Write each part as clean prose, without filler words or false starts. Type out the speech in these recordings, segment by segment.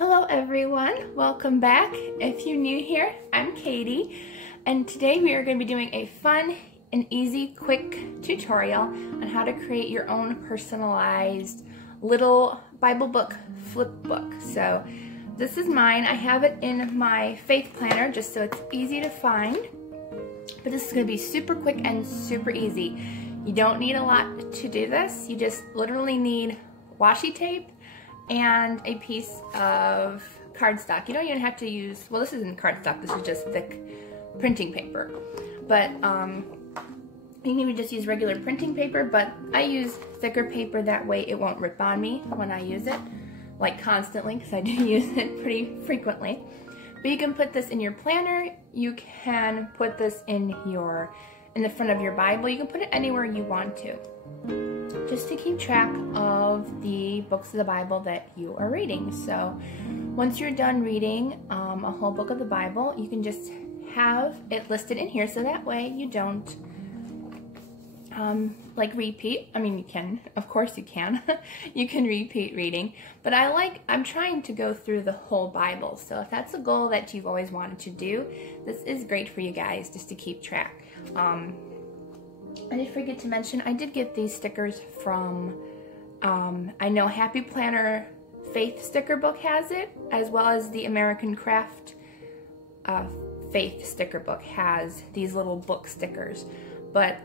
Hello everyone, welcome back. If you're new here, I'm Katie, and today we are going to be doing a fun and easy quick tutorial on how to create your own personalized little Bible book flip book. So this is mine. I have it in my faith planner just so it's easy to find, but this is going to be super quick and super easy. You don't need a lot to do this. You just literally need washi tape and a piece of cardstock. You don't even have to use, well, this isn't cardstock, this is just thick printing paper. But you can even just use regular printing paper, but I use thicker paper, that way it won't rip on me when I use it, like constantly, because I do use it pretty frequently. But you can put this in your planner, you can put this in the front of your Bible, you can put it anywhere you want to, just to keep track of the books of the Bible that you are reading. So once you're done reading a whole book of the Bible, you can just have it listed in here, so that way you don't like repeat. I mean, you can, of course you can. You can repeat reading, but I'm trying to go through the whole Bible. So if that's a goal that you've always wanted to do, this is great for you guys just to keep track. I did forget to mention, I did get these stickers from, I know Happy Planner Faith sticker book has it, as well as the American Craft Faith sticker book has these little book stickers. But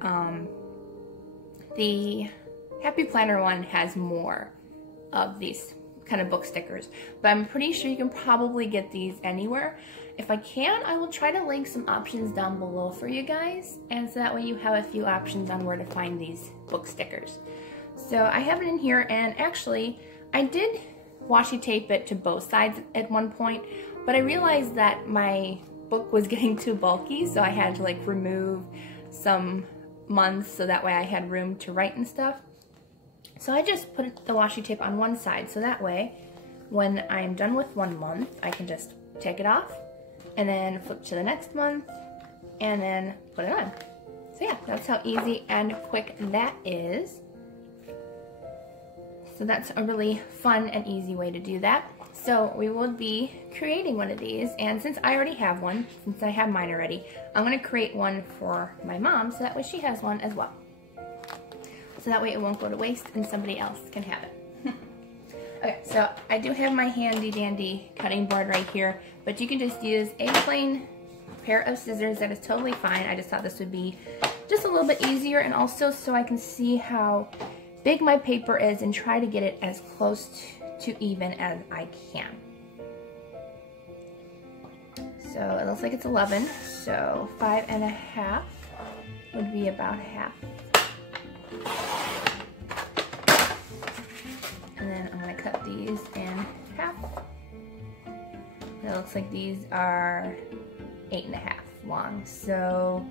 the Happy Planner one has more of these kind of book stickers. But I'm pretty sure you can probably get these anywhere. If I can, I will try to link some options down below for you guys, and so that way you have a few options on where to find these book stickers. So I have it in here, and actually I did washi tape it to both sides at one point, but I realized that my book was getting too bulky, so I had to like remove some months so that way I had room to write and stuff. So I just put the washi tape on one side, so that way when I'm done with one month, I can just take it off and then flip to the next month and then put it on. So yeah, that's how easy and quick that is. So that's a really fun and easy way to do that. So we will be creating one of these, and since I already have one, since I have mine already, I'm going to create one for my mom so that way she has one as well. So that way it won't go to waste and somebody else can have it. Okay, so I do have my handy dandy cutting board right here, but you can just use a plain pair of scissors. That is totally fine. I just thought this would be just a little bit easier, and also so I can see how big my paper is and try to get it as close to even as I can. So it looks like it's 11, so 5.5 would be about half. And then I'm going to cut these in half. It looks like these are 8.5 long, so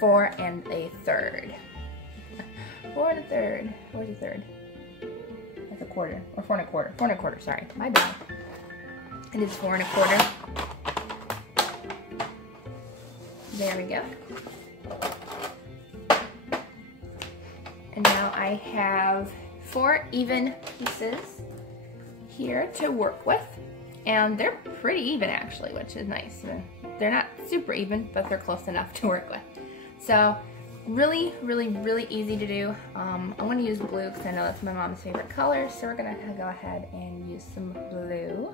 4 1/3. 4 1/3. Where's a third? That's a quarter, or 4 1/4. 4 1/4. Sorry, my bad. It is 4 1/4. There we go. And now I have 4 even pieces here to work with, and they're pretty even actually, which is nice. They're not super even, but they're close enough to work with. So really, really, really easy to do. I'm going to use blue because I know that's my mom's favorite color, so we're going to go ahead and use some blue.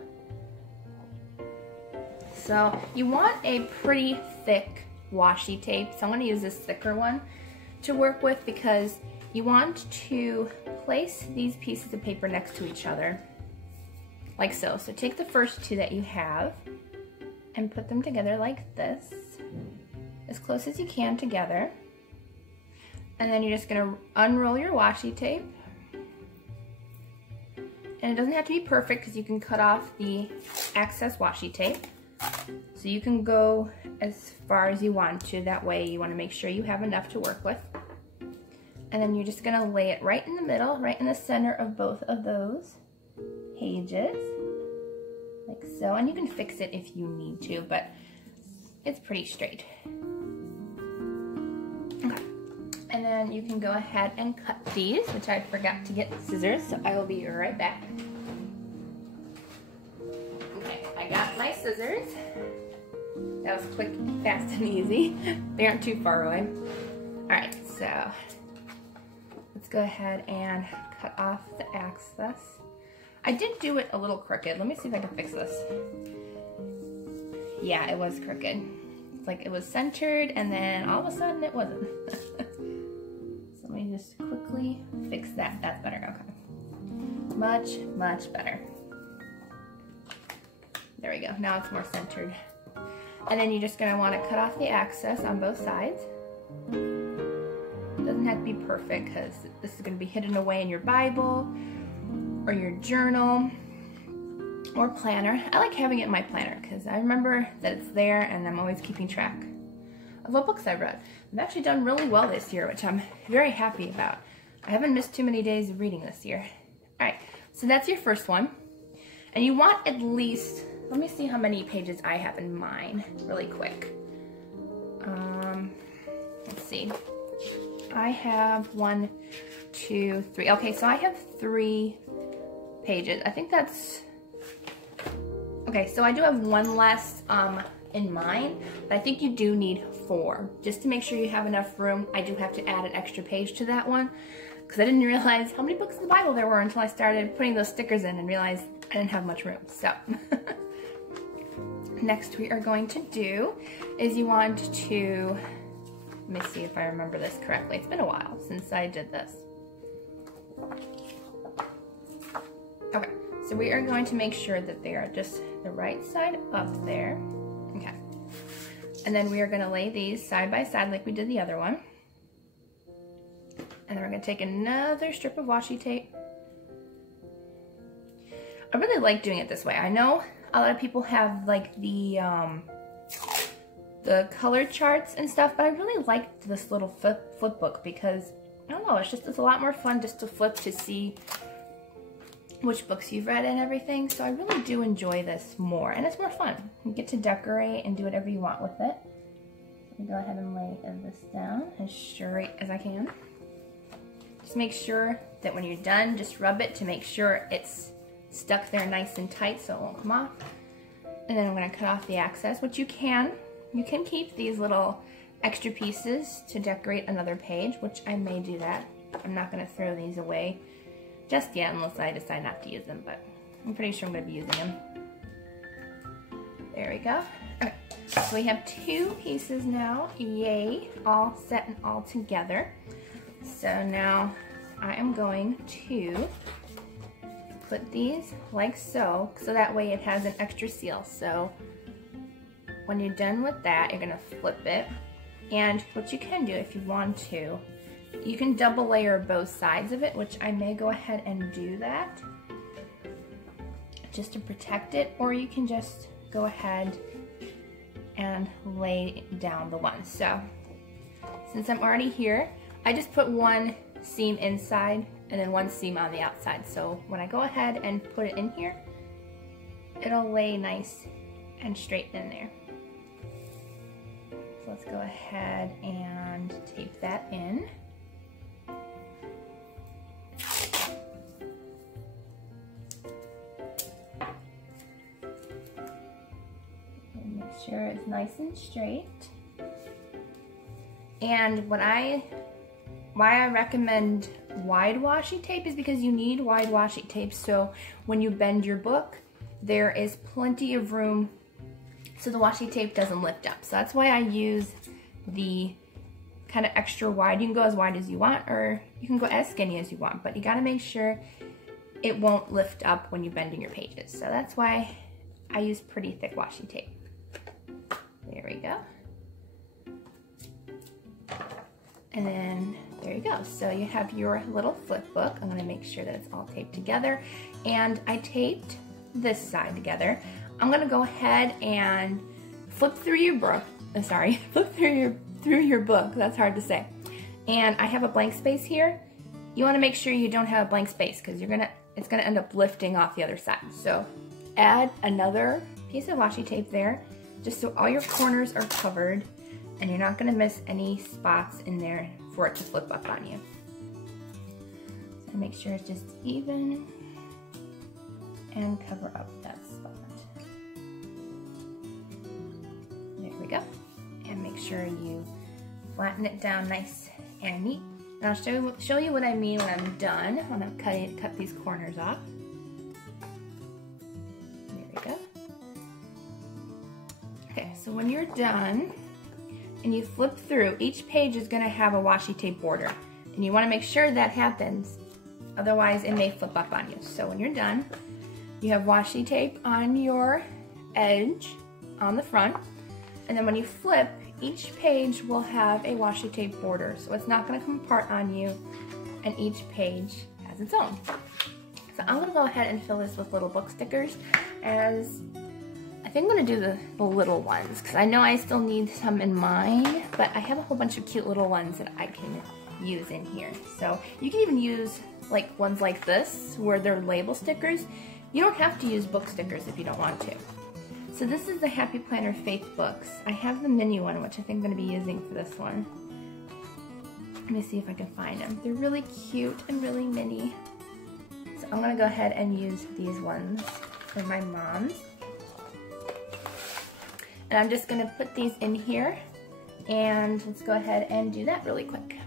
So you want a pretty thick washi tape, so I'm going to use this thicker one to work with, because you want to place these pieces of paper next to each other, like so. So take the first 2 that you have and put them together like this, as close as you can together. And then you're just going to unroll your washi tape. And it doesn't have to be perfect, because you can cut off the excess washi tape. So you can go as far as you want to, that way you want to make sure you have enough to work with. And then you're just going to lay it right in the middle, right in the center of both of those pages, like so. And you can fix it if you need to, but it's pretty straight. Okay. And then you can go ahead and cut these, which I forgot to get scissors, so I will be right back. scissors. That was quick, fast, and easy. They aren't too far away. Alright, so let's go ahead and cut off the axis. I did do it a little crooked. Let me see if I can fix this. Yeah, it was crooked. It's like it was centered and then all of a sudden it wasn't. So let me just quickly fix that. That's better. Okay. Much, much better. There we go. Now it's more centered. And then you're just going to want to cut off the axis on both sides. It doesn't have to be perfect because this is going to be hidden away in your Bible or your journal or planner. I like having it in my planner because I remember that it's there and I'm always keeping track of what books I've read. I've actually done really well this year, which I'm very happy about. I haven't missed too many days of reading this year. Alright, so that's your first one. And you want at least, let me see how many pages I have in mine really quick. Let's see. I have 1, 2, 3. Okay, so I have 3 pages. I think that's, okay, so I do have 1 less in mine, but I think you do need 4. Just to make sure you have enough room, I do have to add an extra page to that one, because I didn't realize how many books in the Bible there were until I started putting those stickers in and realized I didn't have much room, so. Next we are going to do is you want to, let me see if I remember this correctly. It's been a while since I did this. Okay, so we are going to make sure that they are just the right side up there. Okay. And then we are going to lay these side by side like we did the other one. And then we're going to take another strip of washi tape. I really like doing it this way. I know a lot of people have like the color charts and stuff, but I really liked this little flip book because, I don't know, it's a lot more fun just to flip to see which books you've read and everything. So I really do enjoy this more, and it's more fun. You get to decorate and do whatever you want with it. Let me go ahead and lay this down as straight as I can. Just make sure that when you're done, just rub it to make sure it's stuck there nice and tight so it won't come off. And then I'm going to cut off the excess, which you can keep these little extra pieces to decorate another page, which I may do that. I'm not going to throw these away just yet unless I decide not to use them, but I'm pretty sure I'm going to be using them. There we go. Okay, so we have 2 pieces now. Yay, all set and all together. So now I am going to put these like so that way it has an extra seal. So when you're done with that, you're gonna flip it. And what you can do if you want to, you can double layer both sides of it, which I may go ahead and do that just to protect it, or you can just go ahead and lay down the one. So since I'm already here, I just put 1 seam inside and then 1 seam on the outside. So when I go ahead and put it in here, it'll lay nice and straight in there. So let's go ahead and tape that in. And make sure it's nice and straight. And why I recommend wide washi tape is because you need wide washi tape, so when you bend your book, there is plenty of room so the washi tape doesn't lift up. So that's why I use the kind of extra wide. You can go as wide as you want, or you can go as skinny as you want, but you gotta make sure it won't lift up when you're bending your pages. So that's why I use pretty thick washi tape. There we go. And then there you go. So you have your little flip book. I'm gonna make sure that it's all taped together. And I taped this side together. I'm gonna go ahead and flip through your book. Flip through your book. That's hard to say. And I have a blank space here. You wanna make sure you don't have a blank space because it's gonna end up lifting off the other side. So add another piece of washi tape there, just so all your corners are covered and you're not gonna miss any spots in there for it to flip up on you. So make sure it's just even and cover up that spot. we go. And make sure you flatten it down nice and neat. And I'll show you what I mean when I'm done, when I've cut these corners off. There we go. Okay, so when you're done and you flip through, each page is going to have a washi tape border. And you want to make sure that happens, otherwise it may flip up on you. So when you're done, you have washi tape on your edge on the front, and then when you flip, each page will have a washi tape border, so it's not going to come apart on you, and each page has its own. So I'm going to go ahead and fill this with little book stickers, as I think I'm going to do the little ones, because I know I still need some in mine, but I have a whole bunch of cute little ones that I can use in here. So you can even use like ones like this where they're label stickers. You don't have to use book stickers if you don't want to. So this is the Happy Planner Faith books. I have the mini one, which I think I'm going to be using for this one. Let me see if I can find them. They're really cute and really mini. So I'm going to go ahead and use these ones for my mom's. And I'm just going to put these in here, and let's go ahead and do that really quick.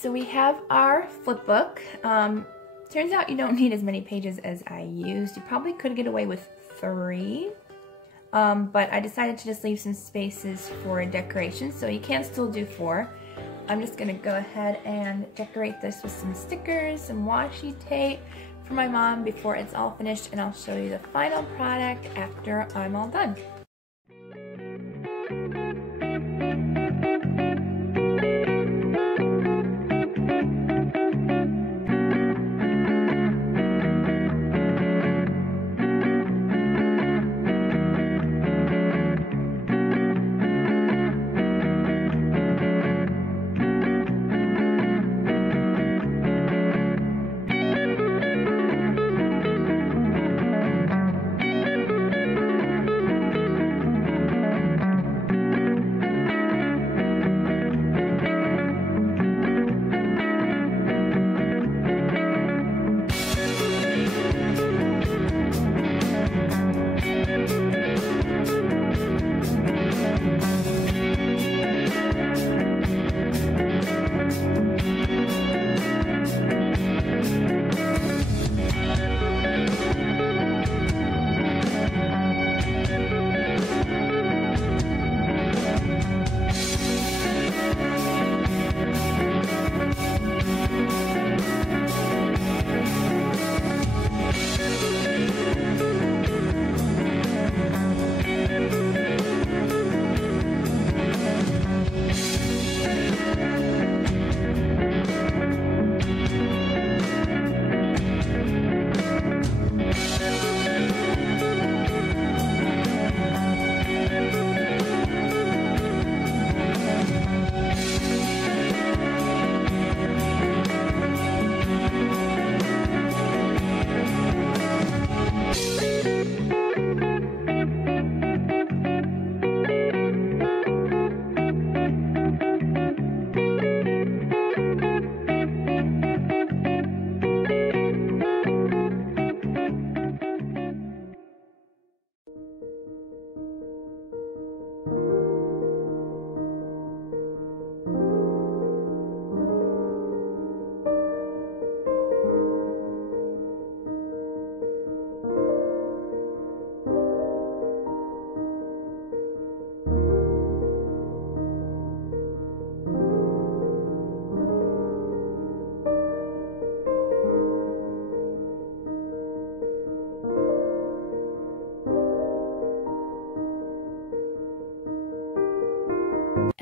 So we have our flip book. Turns out you don't need as many pages as I used. You probably could get away with 3, but I decided to just leave some spaces for decoration, so you can still do 4. I'm just gonna go ahead and decorate this with some stickers, some washi tape for my mom before it's all finished, and I'll show you the final product after I'm all done.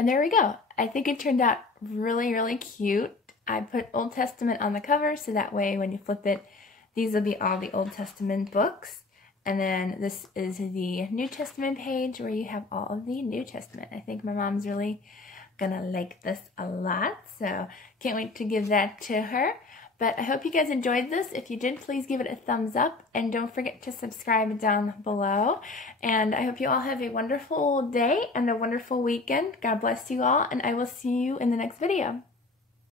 And there we go. I think it turned out really, really cute. I put Old Testament on the cover, so that way when you flip it, these will be all the Old Testament books. And then this is the New Testament page where you have all of the New Testament. I think my mom's really gonna like this a lot, so can't wait to give that to her. But I hope you guys enjoyed this. If you did, please give it a thumbs up, and don't forget to subscribe down below. And I hope you all have a wonderful day and a wonderful weekend. God bless you all, and I will see you in the next video.